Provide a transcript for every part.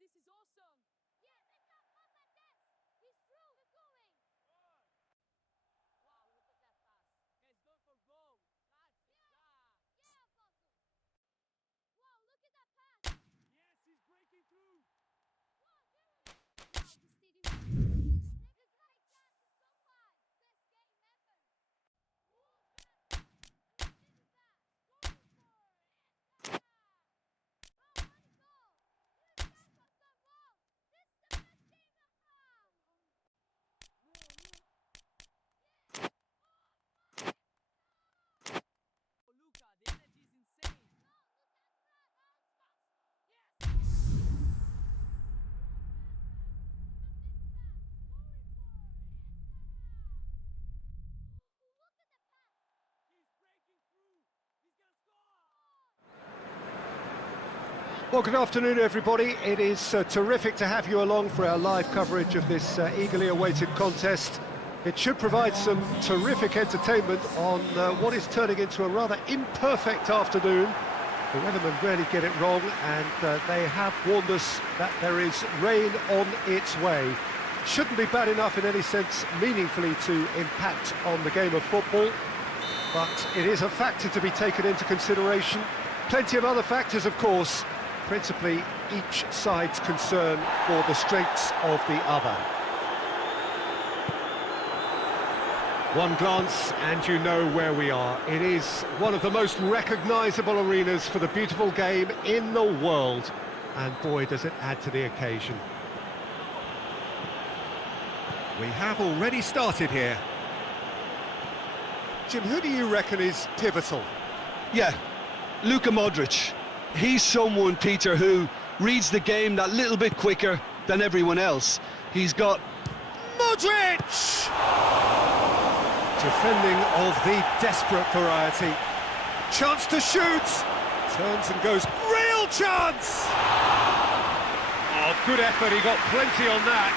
this is awesome. Yeah, they got pop like this. He's through. They're going. Wow, look at that pass. He's going for goal. Yeah, Alfonso. Wow, look at that pass. Yes, he's breaking through. Wow, the stadium. Niggas like that is so hard. Best game ever. Look at that. Going for it. Oh, what a goal. This guy got that ball. This is the best game ever. Oh, Luka, the energy is insane. No, look at that. Yes! Look at the pass. He's breaking through. He's gonna score. Well, good afternoon, everybody. It is terrific to have you along for our live coverage of this eagerly awaited contest. It should provide some terrific entertainment on what is turning into a rather imperfect afternoon. The weathermen rarely get it wrong, and they have warned us that there is rain on its way. Shouldn't be bad enough in any sense meaningfully to impact on the game of football, but it is a factor to be taken into consideration. Plenty of other factors, of course, principally each side's concern for the strengths of the other. One glance and you know where we are. It is one of the most recognisable arenas for the beautiful game in the world, and boy does it add to the occasion. We have already started here. Jim, who do you reckon is pivotal? Yeah, Luka Modrić. He's someone, Peter, who reads the game that little bit quicker than everyone else. He's got Modrić! Defending of the desperate variety. Chance to shoot! Turns and goes, real chance! Oh, good effort, he got plenty on that.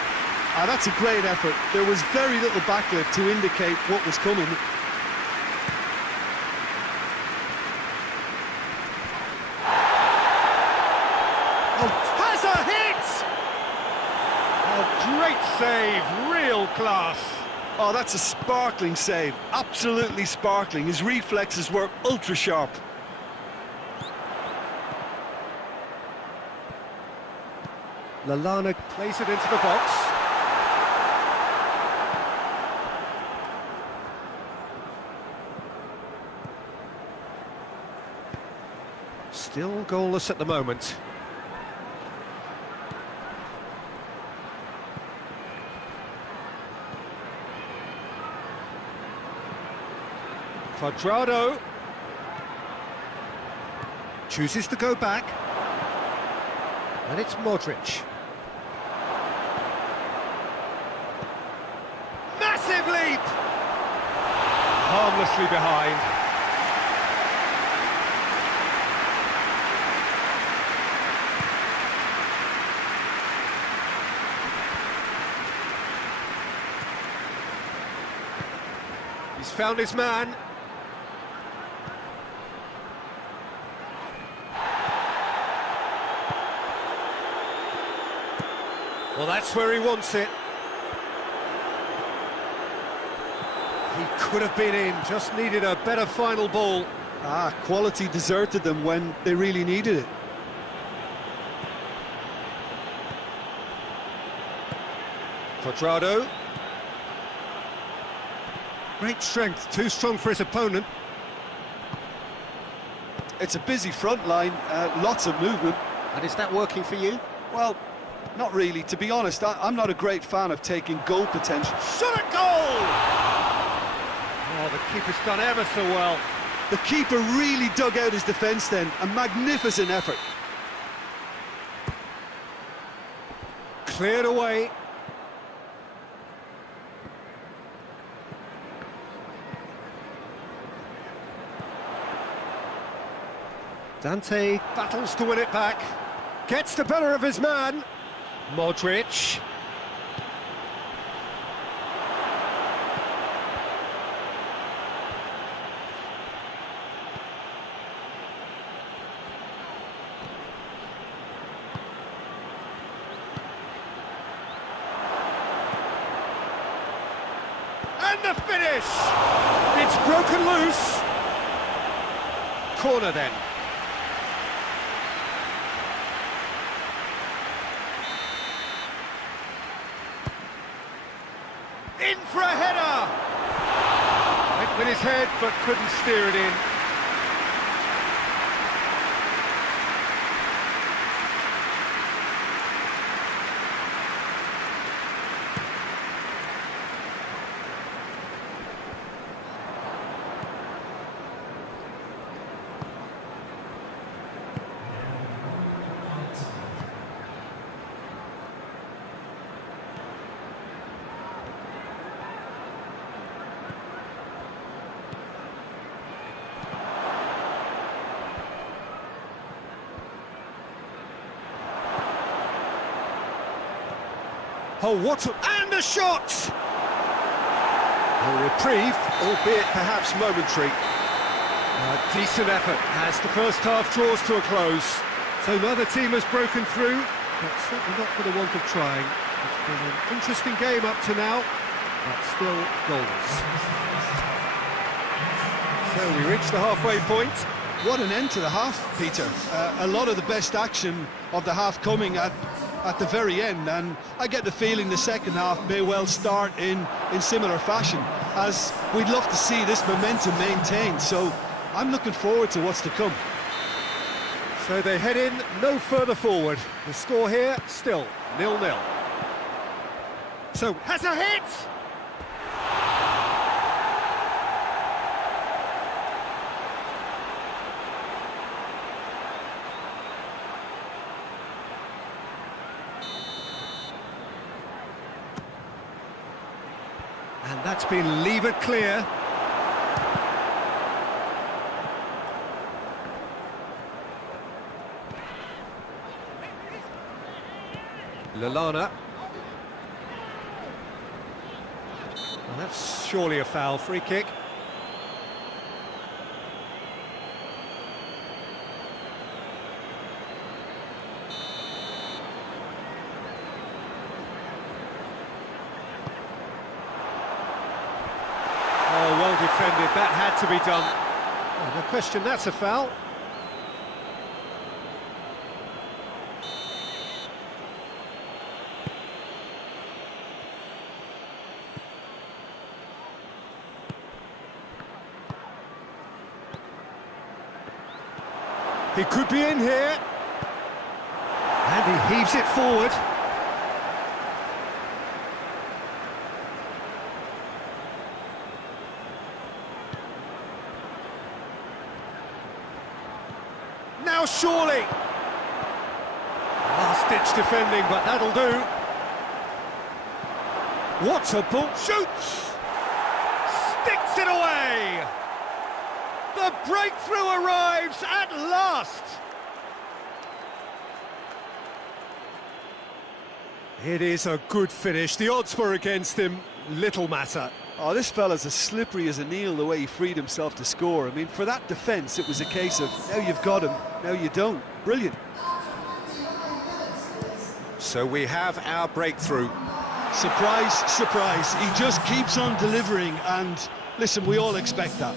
that's a great effort. There was very little backlift to indicate what was coming. Has a hit! Oh, great save, real class. Oh, that's a sparkling save. Absolutely sparkling. His reflexes were ultra sharp. Lallana plays it into the box. Still goalless at the moment. Cuadrado chooses to go back, and it's Modrić. Massive leap! Harmlessly behind. He's found his man. Well, that's where he wants it. He could have been in, just needed a better final ball. Quality deserted them when they really needed it. Cuadrado. Great strength, too strong for his opponent. It's a busy front line, lots of movement. And is that working for you? Well, not really. To be honest, I'm not a great fan of taking goal potential. Shot at goal! Oh, the keeper's done ever so well. The keeper really dug out his defence then. A magnificent effort. Cleared away. Dante battles to win it back. Gets the better of his man. Modrić. And the finish! It's broken loose. Corner then. In for a header! Went with his head, but couldn't steer it in. Oh, what a... and a shot! A reprieve, albeit perhaps momentary. A decent effort as the first half draws to a close. So neither team has broken through, but certainly not for the want of trying. It's been an interesting game up to now, but still goalless. So we reach the halfway point. What an end to the half, Peter. A lot of the best action of the half coming at the very end, and I get the feeling the second half may well start in similar fashion, as we'd love to see this momentum maintained, so I'm looking forward to what's to come. So they head in no further forward. The score here still 0-0. So has a hit! And that's been levered clear. Lallana. Well, that's surely a foul. Free kick. Oh, well defended. That had to be done. Oh, no question, that's a foul. He could be in here. And he heaves it forward. Now surely. Last-ditch defending, but that'll do. What a ball. Shoots! Sticks it away! The breakthrough arrives at last! It is a good finish. The odds were against him. Little matter. Oh, this fella's as slippery as an eel the way he freed himself to score. I mean, for that defence, it was a case of, now you've got him, now you don't. Brilliant. So we have our breakthrough. Surprise, surprise. He just keeps on delivering, and listen, we all expect that.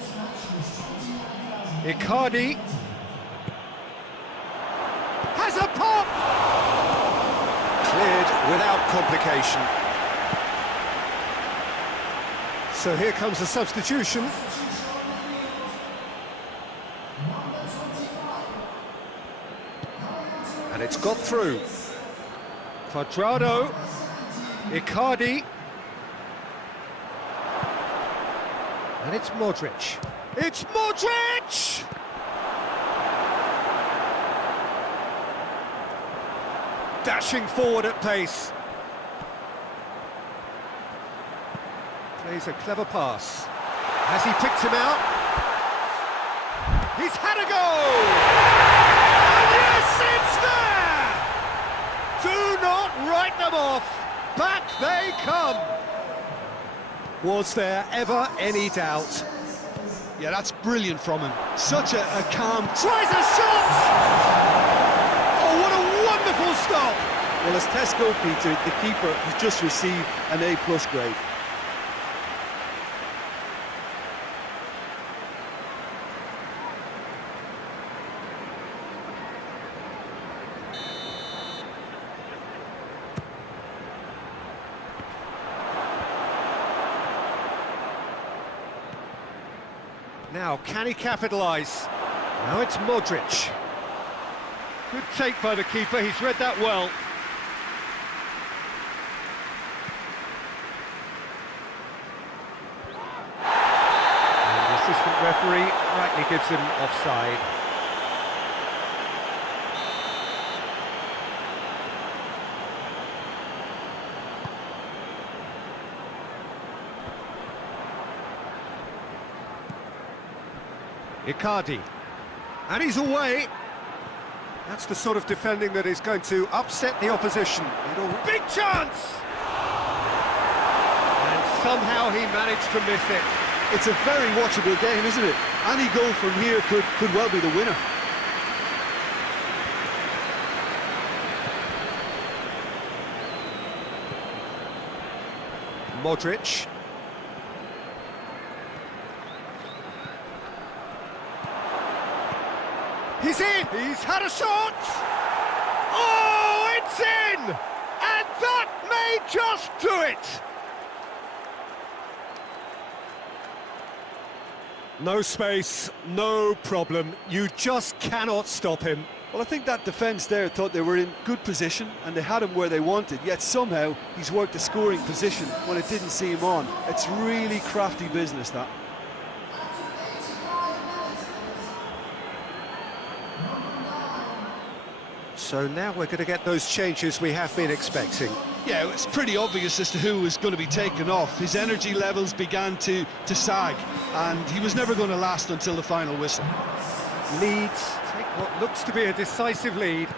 Icardi has a pop! Cleared without complication. So here comes the substitution. And it's got through. Cuadrado, Icardi, and it's Modric. It's Modric! Dashing forward at pace. Plays a clever pass. Has he picked him out? He's had a go! And yes, it's there! Do not write them off. Back they come. Was there ever any doubt? Yeah, that's brilliant from him. Such a calm... Tries a shot! Oh, what a wonderful stop! Well, as Tesco, Peter, the keeper has just received an A+ grade. Now, can he capitalise? Now it's Modric. Good take by the keeper, he's read that well. And the assistant referee rightly gives him offside. Icardi, and he's away. That's the sort of defending that is going to upset the opposition. Big chance! And somehow he managed to miss it. It's a very watchable game, isn't it? Any goal from here could well be the winner. Modric. He's in! He's had a shot! Oh, it's in! And that may just do it! No space, no problem. You just cannot stop him. Well, I think that defence there thought they were in good position and they had him where they wanted, yet somehow he's worked a scoring position when it didn't see him on. It's really crafty business, that. So now we're going to get those changes we have been expecting. Yeah, it's pretty obvious as to who was going to be taken off. His energy levels began to sag, and he was never going to last until the final whistle. Leeds take what looks to be a decisive lead.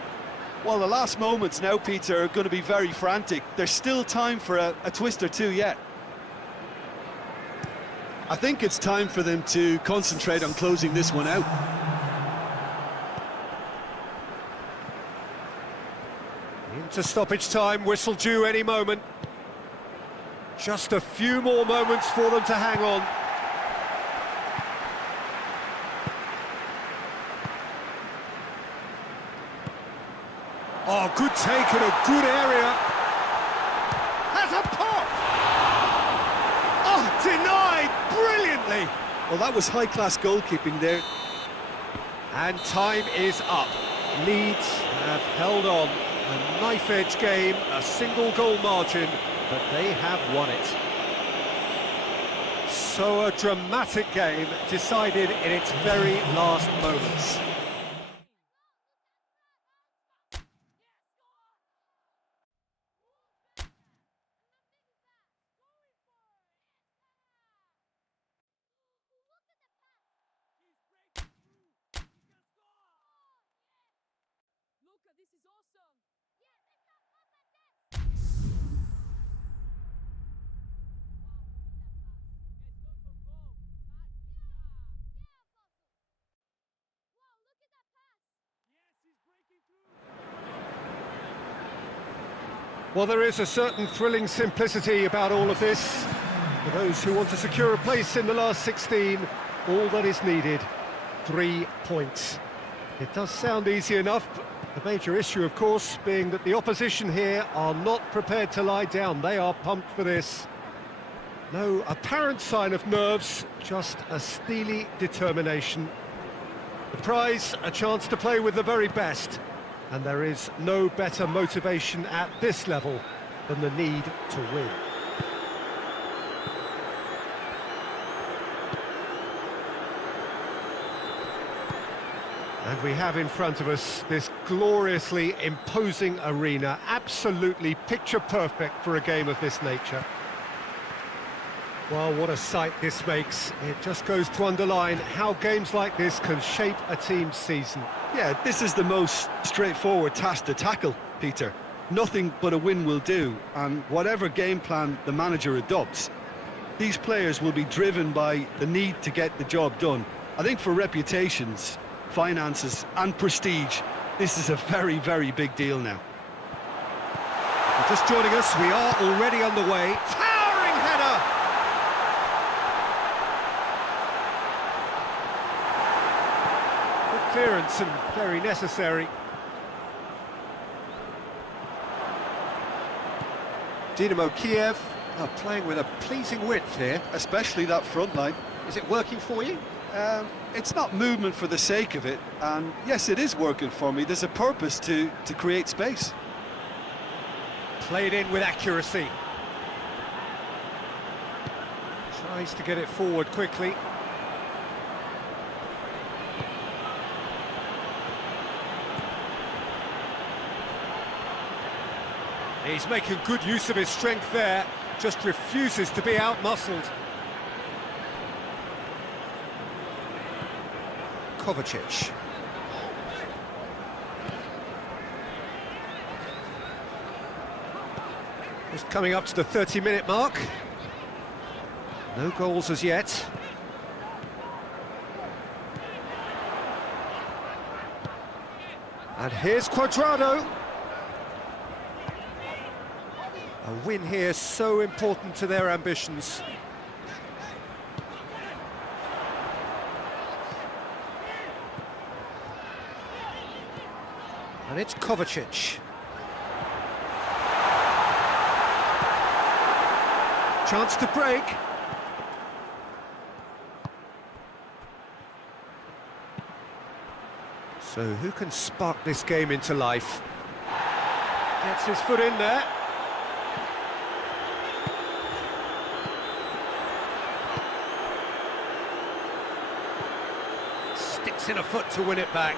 Well, the last moments now, Peter, are going to be very frantic. There's still time for a twist or two yet. I think it's time for them to concentrate on closing this one out. Into stoppage time, whistle due any moment. Just a few more moments for them to hang on. Oh, good take in a good area. Has a pop! Oh, denied brilliantly! Well, that was high-class goalkeeping there. And time is up. Leeds have held on. A knife-edge game, a single goal margin, but they have won it. So a dramatic game decided in its very last moments. Luka, this is awesome! Well, there is a certain thrilling simplicity about all of this. For those who want to secure a place in the last 16, all that is needed, 3 points. It does sound easy enough, but the major issue, of course, being that the opposition here are not prepared to lie down. They are pumped for this. No apparent sign of nerves, just a steely determination. The prize, a chance to play with the very best. And there is no better motivation at this level than the need to win. And we have in front of us this gloriously imposing arena, absolutely picture perfect for a game of this nature. Well, what a sight this makes. It just goes to underline how games like this can shape a team's season. Yeah, this is the most straightforward task to tackle, Peter. Nothing but a win will do, and whatever game plan the manager adopts, these players will be driven by the need to get the job done. I think for reputations, finances and prestige, this is a very, very big deal now. If you're just joining us, we are already underway. Towering header! Good clearance and very necessary. Dynamo Kiev are playing with a pleasing width here. Especially that front line. Is it working for you? It's not movement for the sake of it, and yes, it is working for me. There's a purpose to create space. Played in with accuracy. Tries to get it forward quickly. He's making good use of his strength there, just refuses to be out-muscled. Kovacic. Just coming up to the 30-minute mark. No goals as yet. And here's Cuadrado. A win here so important to their ambitions. And it's Kovacic. Chance to break. So who can spark this game into life? Gets his foot in there. Sticks in a foot to win it back.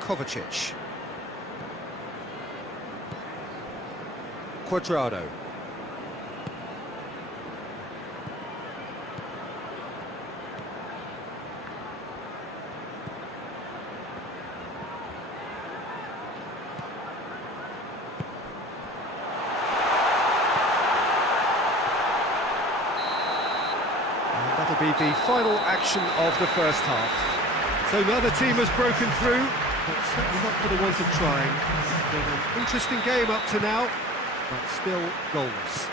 Kovacic. Cuadrado. And that'll be the final action of the first half. So neither team has broken through, but certainly not for the want of trying. Been an interesting game up to now, but still goals.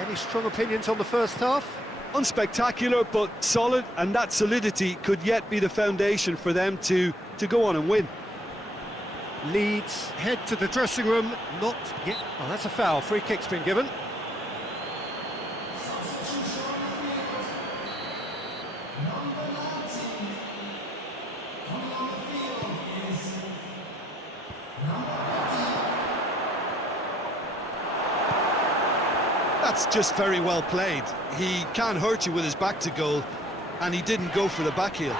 Any strong opinions on the first half? Unspectacular, but solid, and that solidity could yet be the foundation for them to go on and win. Leeds head to the dressing room, not yet. Oh, that's a foul. Free kick's been given. That's just very well played. He can't hurt you with his back to goal, and he didn't go for the back heel.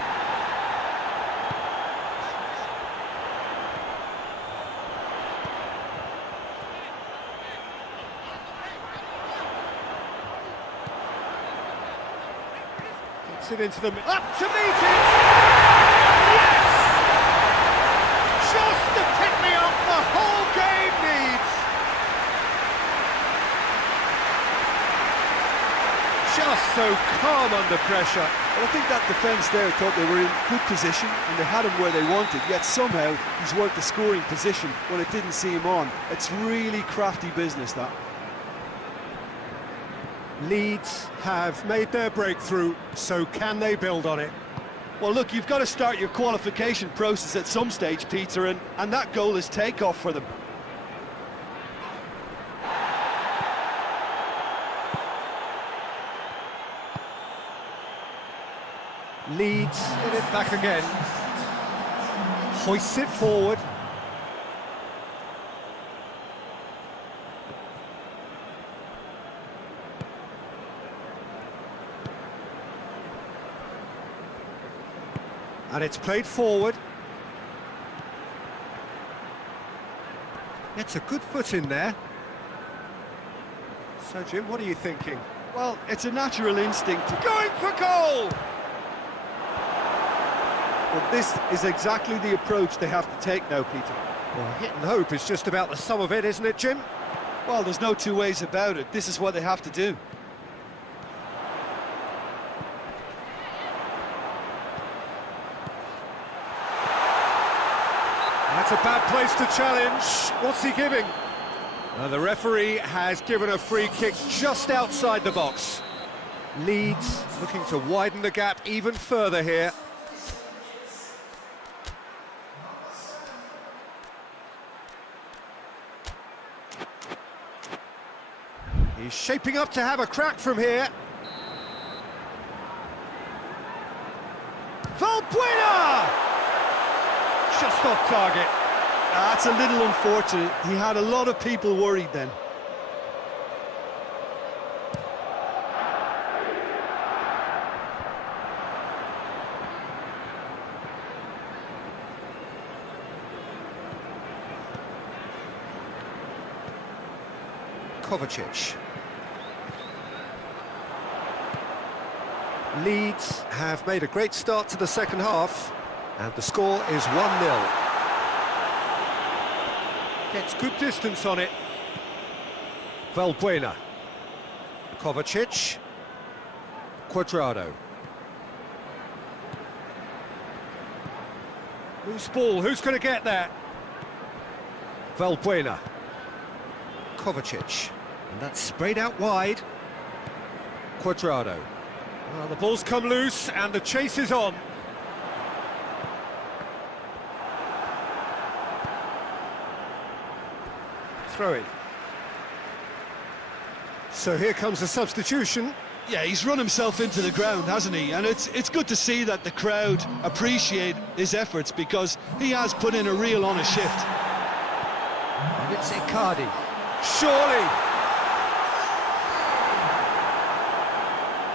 Gets it into the... Up to meet it! Yes! Just the pick-me-up the whole game needs! Just so calm under pressure. Well, I think that defence there thought they were in good position and they had him where they wanted, yet somehow he's worked the scoring position when it didn't see him on. It's really crafty business, that. Leeds have made their breakthrough, so can they build on it? Well, look, you've got to start your qualification process at some stage, Peter, and that goal is takeoff for them. Leeds get it back again. Hoists it forward. And it's played forward. It's a good foot in there. So, Jim, what are you thinking? Well, it's a natural instinct to... Going for goal! But this is exactly the approach they have to take now, Peter. Well, hit and hope is just about the sum of it, isn't it, Jim? Well, there's no two ways about it. This is what they have to do. That's a bad place to challenge. What's he giving? The referee has given a free kick just outside the box. Leeds looking to widen the gap even further here. He's shaping up to have a crack from here. Valbuena! Just off target. That's a little unfortunate. He had a lot of people worried then. Kovacic. Leeds have made a great start to the second half, and the score is 1-0. Gets good distance on it. Valbuena. Kovacic. Cuadrado. Loose ball, who's going to get that? Valbuena. Kovacic. And that's sprayed out wide. Cuadrado. Well, the ball's come loose and the chase is on. Throw in. So here comes a substitution. Yeah, he's run himself into the ground, hasn't he? And it's good to see that the crowd appreciate his efforts, because he has put in a real honest shift. And it's Icardi. Surely!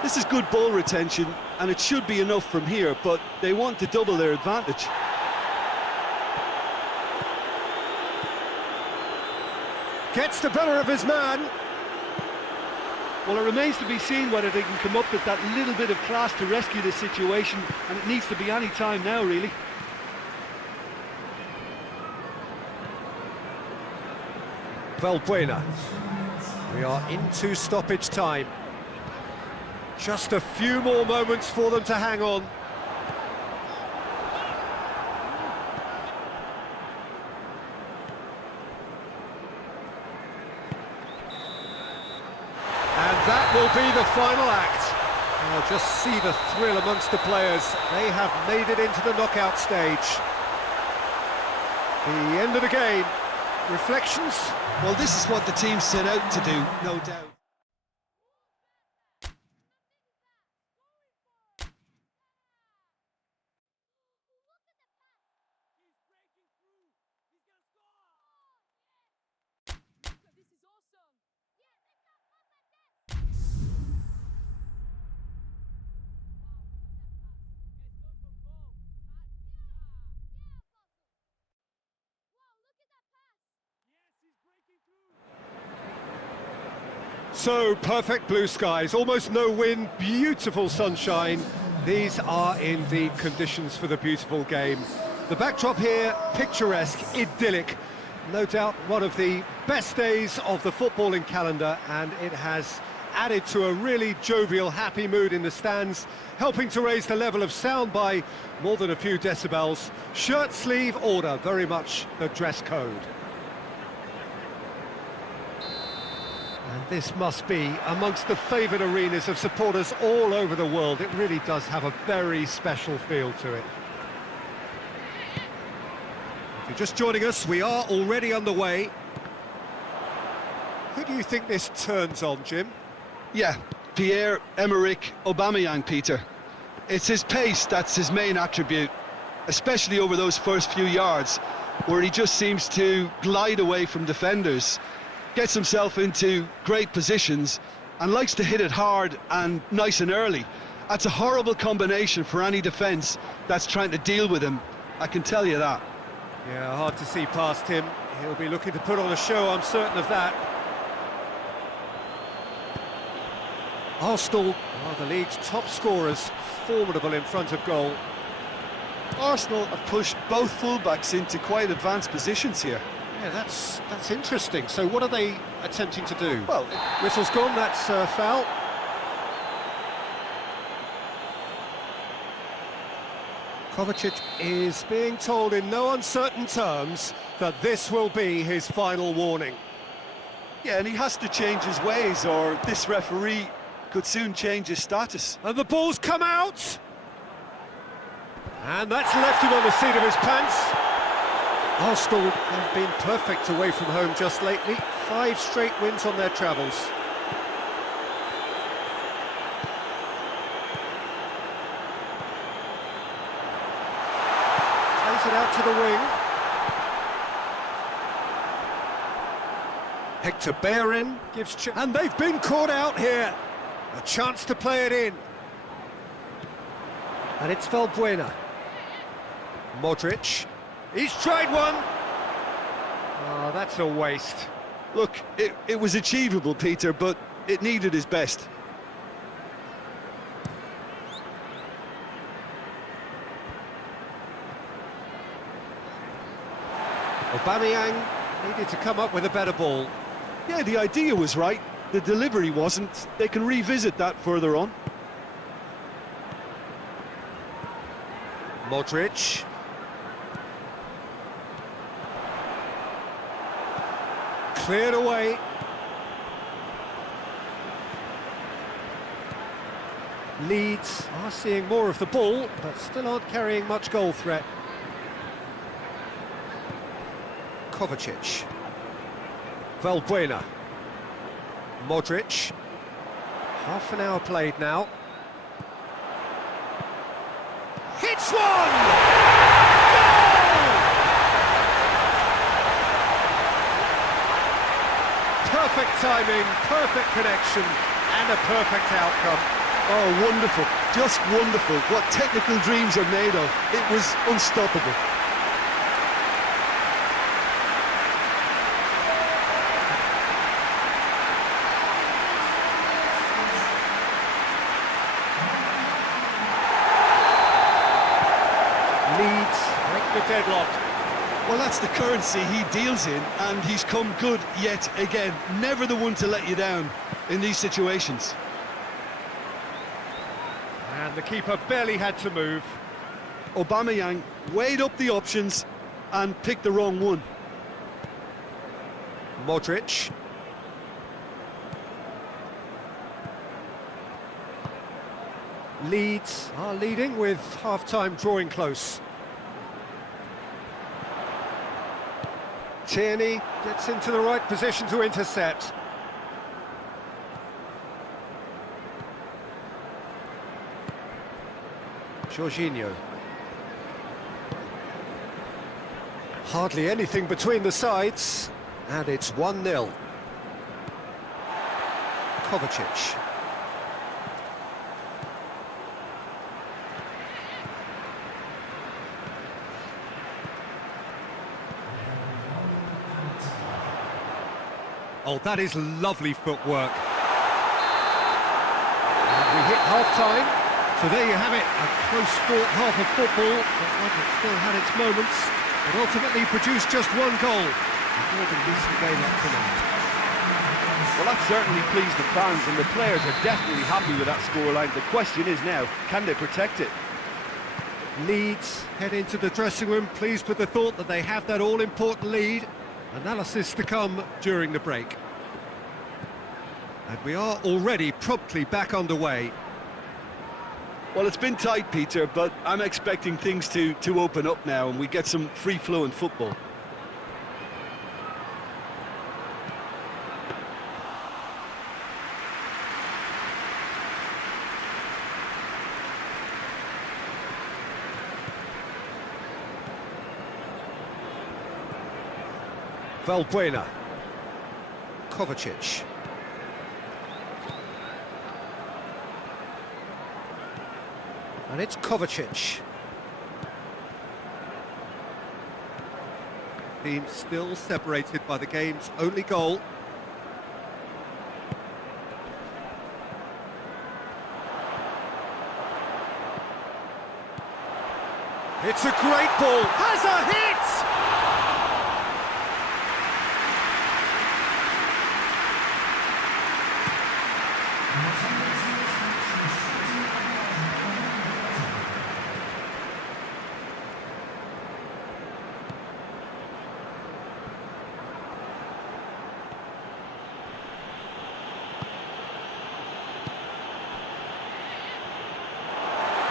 This is good ball retention, and it should be enough from here, but they want to double their advantage. Gets the better of his man. Well, it remains to be seen whether they can come up with that little bit of class to rescue this situation, and it needs to be any time now, really. Valbuena. We are into stoppage time. Just a few more moments for them to hang on. And that will be the final act. Oh, just see the thrill amongst the players. They have made it into the knockout stage. The end of the game. Reflections? Well, this is what the team set out to do, no doubt. So, perfect blue skies, almost no wind, beautiful sunshine. These are indeed conditions for the beautiful game. The backdrop here, picturesque, idyllic. No doubt one of the best days of the footballing calendar, and it has added to a really jovial, happy mood in the stands, helping to raise the level of sound by more than a few decibels. Shirt sleeve order, very much the dress code. And this must be amongst the favoured arenas of supporters all over the world. It really does have a very special feel to it. If you're just joining us, we are already underway. Who do you think this turns on, Jim? Yeah, Pierre-Emerick Aubameyang, Peter. It's his pace that's his main attribute, especially over those first few yards, where he just seems to glide away from defenders, gets himself into great positions and likes to hit it hard and nice and early. That's a horrible combination for any defence that's trying to deal with him, I can tell you that. Yeah, hard to see past him. He'll be looking to put on a show, I'm certain of that. Arsenal are the league's top scorers, formidable in front of goal. Arsenal have pushed both fullbacks into quite advanced positions here. Yeah, that's interesting. So what are they attempting to do? Well, whistle's gone, that's foul. Kovacic is being told in no uncertain terms that this will be his final warning. yeah, and he has to change his ways, or this referee could soon change his status. And the ball's come out! And that's left him on the seat of his pants. Arsenal have been perfect away from home just lately. 5 straight wins on their travels. Plays it out to the wing. Hector Bellerin gives... And they've been caught out here. A chance to play it in. And it's Valbuena. Modric. He's tried one. Oh, that's a waste. Look, it was achievable, Peter, but it needed his best. Aubameyang needed to come up with a better ball. Yeah, the idea was right. The delivery wasn't. They can revisit that further on. Modric. Cleared away. Leeds are seeing more of the ball, but still aren't carrying much goal threat. Kovacic. Valbuena. Modric. Half an hour played now. Hits one! Goal! Perfect timing, perfect connection, and a perfect outcome. Oh, wonderful, just wonderful. What technical dreams are made of. It was unstoppable. Leeds break the deadlock. Well, that's the currency he deals in, and he's come good yet again. Never the one to let you down in these situations. And the keeper barely had to move. Aubameyang weighed up the options and picked the wrong one. Modric. Leeds are leading with half-time drawing close. Tierney gets into the right position to intercept. Jorginho. Hardly anything between the sides, and it's 1-0. Kovacic. Oh, that is lovely footwork. And we hit half-time. So there you have it, a close-fought half of football, but one that still had its moments, but ultimately produced just one goal. A more than decent game up to now. Well, that certainly pleased the fans, and the players are definitely happy with that scoreline. The question is now, can they protect it? Leeds head into the dressing room, pleased with the thought that they have that all-important lead. Analysis to come during the break. And we are already promptly back underway. Well, it's been tight, Peter, but I'm expecting things to open up now and we get some free-flowing football. Valbuena. Kovacic. And it's Kovacic. Team still separated by the game's only goal. It's a great ball. Has a hit!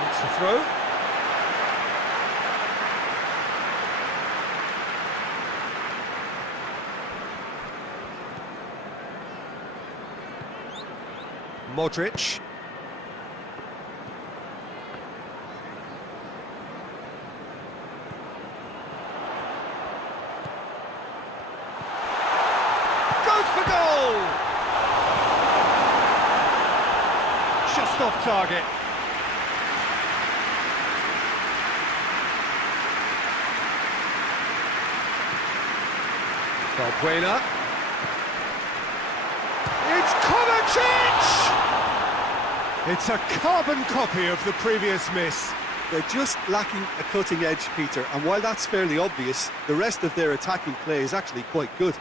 It's a throw. Modric. for goal! Just off target. Valbuena. It's Kovacic! It's a carbon copy of the previous miss. They're just lacking a cutting edge, Peter, and while that's fairly obvious, the rest of their attacking play is actually quite good.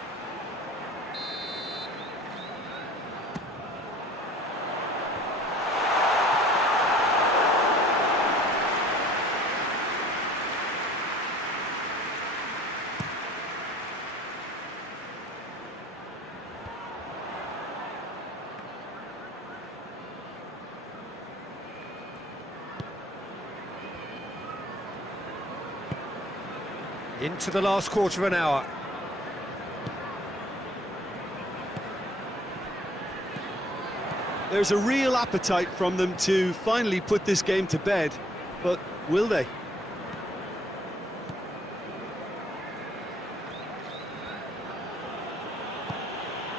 Into the last quarter of an hour. There's a real appetite from them to finally put this game to bed, but will they?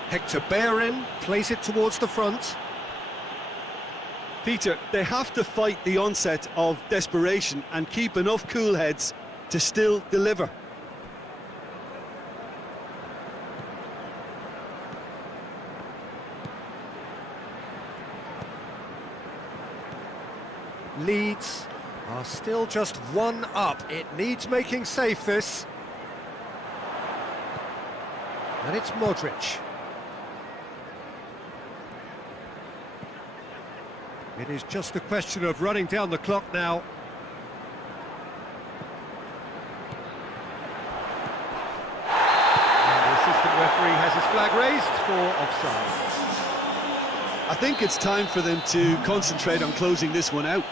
Hector Bellerin plays it towards the front. Peter, they have to fight the onset of desperation and keep enough cool heads to still deliver. Leeds are still just one up. It needs making safe, this. And it's Modric. It is just a question of running down the clock now. Referee has his flag raised for offside. I think it's time for them to concentrate on closing this one out.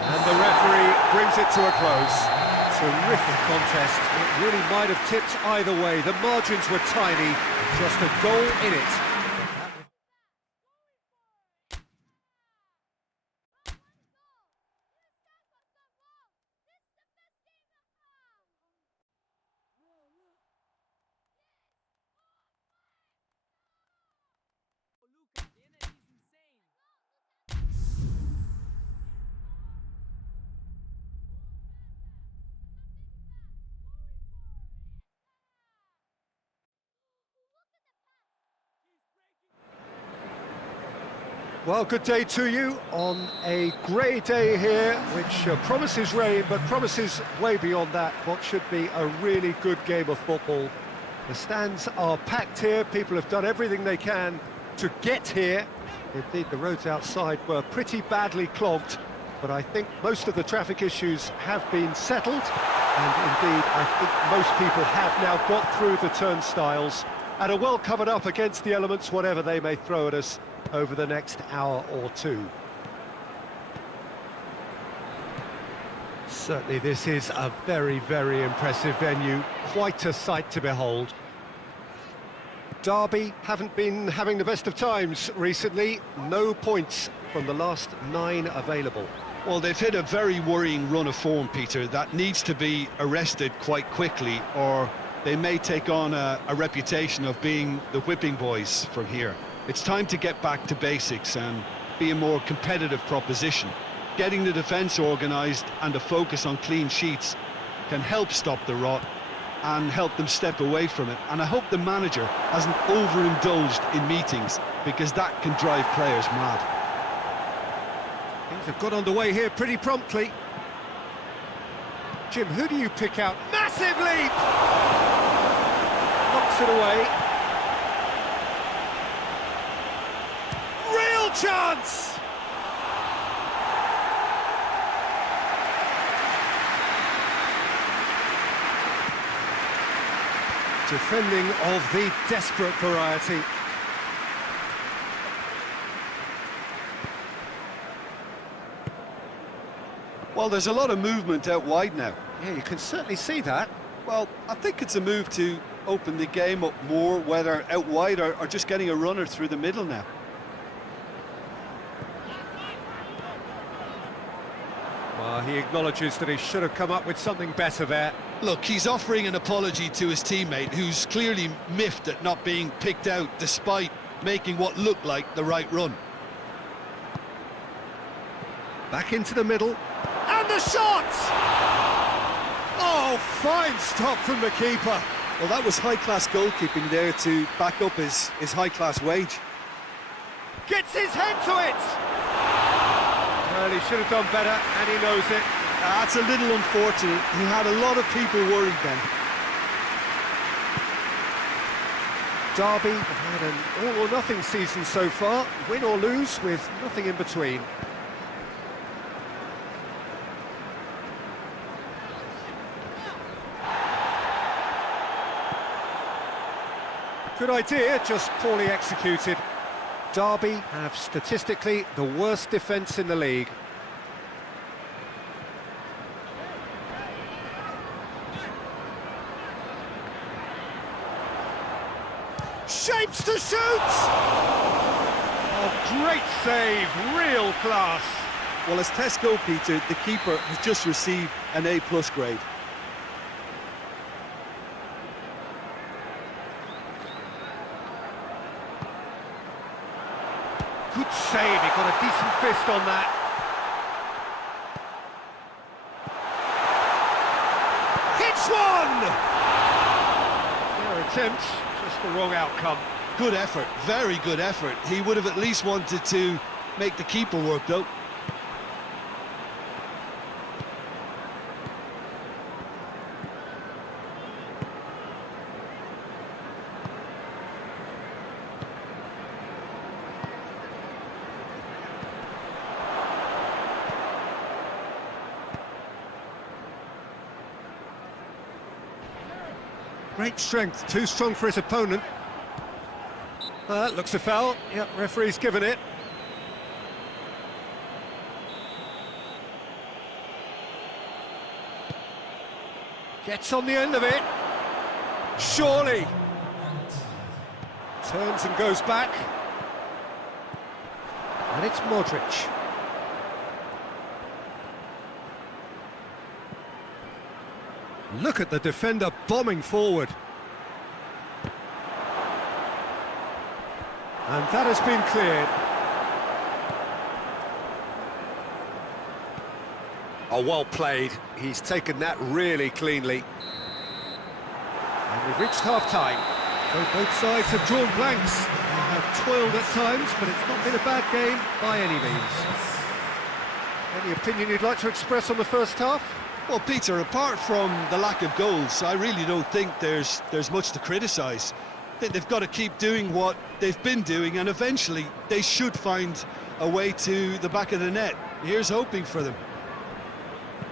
And the referee brings it to a close. Terrific contest. It really might have tipped either way. The margins were tiny, just a goal in it. Luka, the energy is insane. Well, good day to you on a grey day here, which promises rain, but promises way beyond that what should be a really good game of football. The stands are packed here, people have done everything they can to get here. Indeed, the roads outside were pretty badly clogged, but I think most of the traffic issues have been settled, and indeed, I think most people have now got through the turnstiles and are well covered up against the elements, whatever they may throw at us over the next hour or two. Certainly this is a very, very impressive venue, quite a sight to behold. Derby haven't been having the best of times recently, no points from the last 9 available. Well, they've hit a very worrying run of form, Peter, that needs to be arrested quite quickly, or they may take on a reputation of being the whipping boys from here. It's time to get back to basics and be a more competitive proposition. Getting the defence organised and a focus on clean sheets can help stop the rot and help them step away from it. And I hope the manager hasn't overindulged in meetings, because that can drive players mad. Things have got underway here pretty promptly. Jim, who do you pick out? Massive leap! Knocks it away. Real chance! Defending of the desperate variety. Well, there's a lot of movement out wide now. Yeah, you can certainly see that. Well, I think it's a move to open the game up more, whether out wide or just getting a runner through the middle now. Well, he acknowledges that he should have come up with something better there. Look, he's offering an apology to his teammate, who's clearly miffed at not being picked out despite making what looked like the right run. Back into the middle. And the shot! Oh, fine stop from the keeper. Well, that was high-class goalkeeping there to back up his high-class wage. Gets his head to it! Well, he should have done better, and he knows it. That's a little unfortunate. He had a lot of people worried then. Derby have had an all-or-nothing season so far, win or lose, with nothing in between. Good idea, just poorly executed. Derby have statistically the worst defence in the league. Shapes to shoot! Oh, great save, real class. Well, as tests go, Peter, the keeper has just received an A+ grade. Good save, he got a decent fist on that. Hits one! Fair attempt, just the wrong outcome. Good effort, very good effort. He would have at least wanted to make the keeper work, though. Great strength, too strong for his opponent. Looks a foul. Yep, referee's given it. Gets on the end of it. Surely. Turns and goes back. And it's Modric. Look at the defender bombing forward. And that has been cleared. Oh, well played. He's taken that really cleanly. And we've reached half-time. So both sides have drawn blanks. They have toiled at times, but it's not been a bad game by any means. Any opinion you'd like to express on the first half? Well, Peter, apart from the lack of goals, I really don't think there's much to criticise. They've got to keep doing what they've been doing, and eventually they should find a way to the back of the net. Here's hoping for them.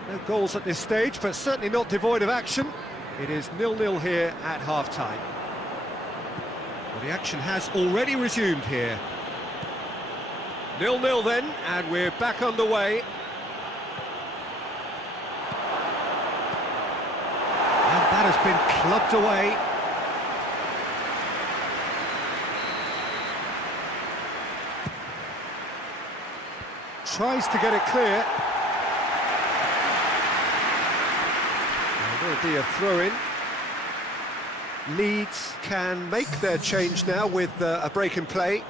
No goals at this stage, but certainly not devoid of action. It is 0-0 here at half-time. Well, the action has already resumed here. 0-0 then, and we're back underway. And that has been clubbed away. Tries to get it clear. There will be a throw-in. Leeds can make their change now with a break in play.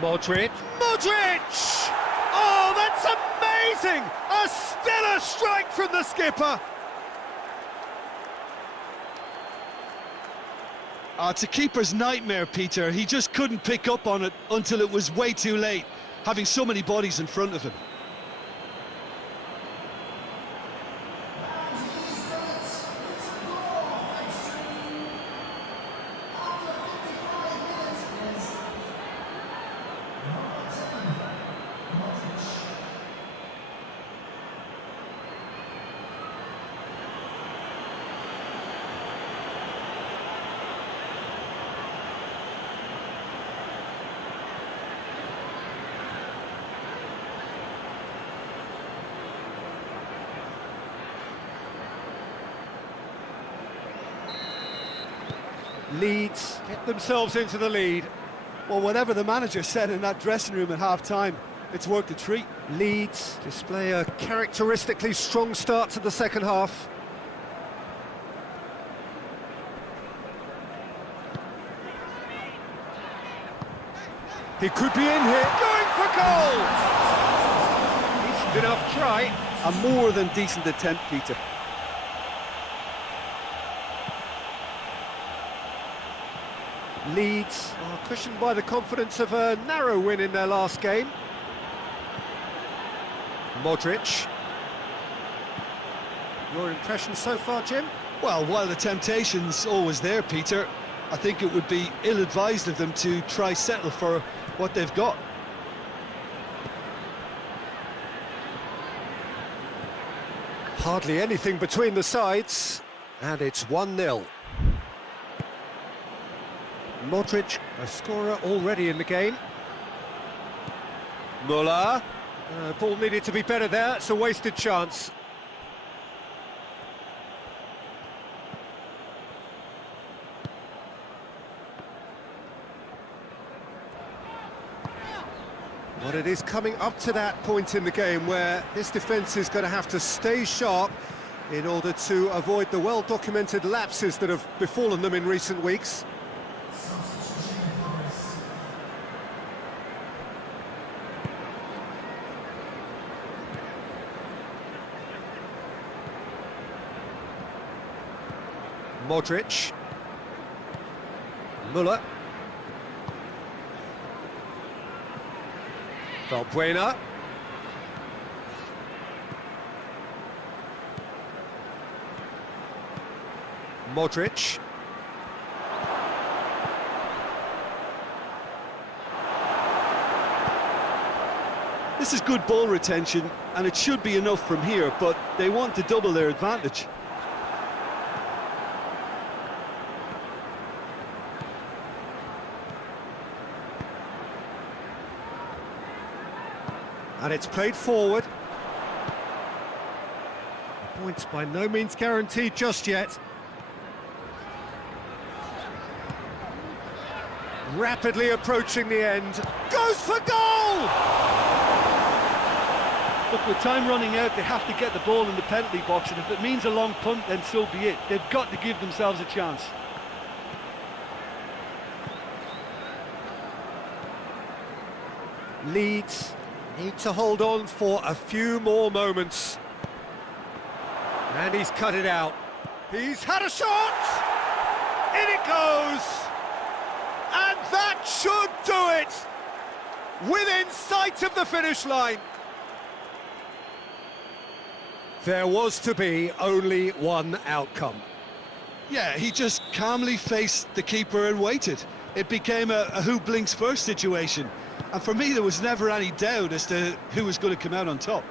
Modric. Modric! Oh, that's amazing! A stellar strike from the skipper! It's a keeper's nightmare, Peter. He just couldn't pick up on it until it was way too late, having so many bodies in front of him. Leeds get themselves into the lead. Well, whatever the manager said in that dressing room at half-time, it's worked a treat. Leeds display a characteristically strong start to the second half. He could be in here, going for goal! Decent enough try. A more than decent attempt, Peter. Leeds are cushioned by the confidence of a narrow win in their last game. Modric. Your impression so far, Jim? Well, while the temptation's always there, Peter, I think it would be ill-advised of them to try settle for what they've got. Hardly anything between the sides, and it's 1-0. Modric, a scorer already in the game. Müller. Ball needed to be better there, it's a wasted chance. But it is coming up to that point in the game where this defence is going to have to stay sharp in order to avoid the well-documented lapses that have befallen them in recent weeks. Modric. Müller. Valbuena. Modric. This is good ball retention, and it should be enough from here, but they want to double their advantage. And it's played forward. The point's by no means guaranteed just yet. Rapidly approaching the end. Goes for goal! Look, with time running out, they have to get the ball in the penalty box, and if it means a long punt, then so be it. They've got to give themselves a chance. Leeds need to hold on for a few more moments. And he's cut it out. He's had a shot! In it goes! And that should do it! Within sight of the finish line. There was to be only one outcome. Yeah, he just calmly faced the keeper and waited. It became a who blinks first situation. And for me, there was never any doubt as to who was going to come out on top.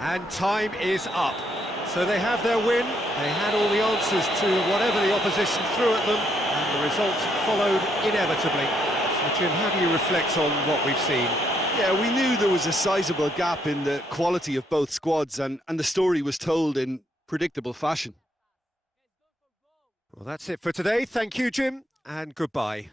And time is up. So they have their win. They had all the answers to whatever the opposition threw at them, and the result followed inevitably. So, Jim, how do you reflect on what we've seen? Yeah, we knew there was a sizable gap in the quality of both squads, and the story was told in predictable fashion. Well, that's it for today. Thank you, Jim, and goodbye.